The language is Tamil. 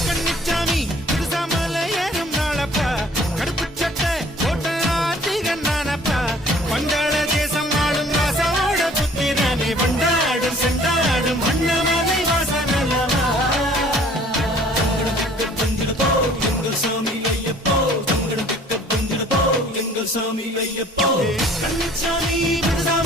கன்னிச்சாமி புதுசா மலை ஏறும் நாளப்பா கருப்பு சட்டை போட்ட ஆத்திகன் நானப்பா வங்காள தேசம் ஆடும் வாசோட புத்திரனே வண்டாடும் சென்றாடும் அண்ணாமலை வாசனல்லவா எங்கள் சாமி ஐயப்போ எங்கள் சாமி ஐயப்போ கன்னிச்சாமி புதுசா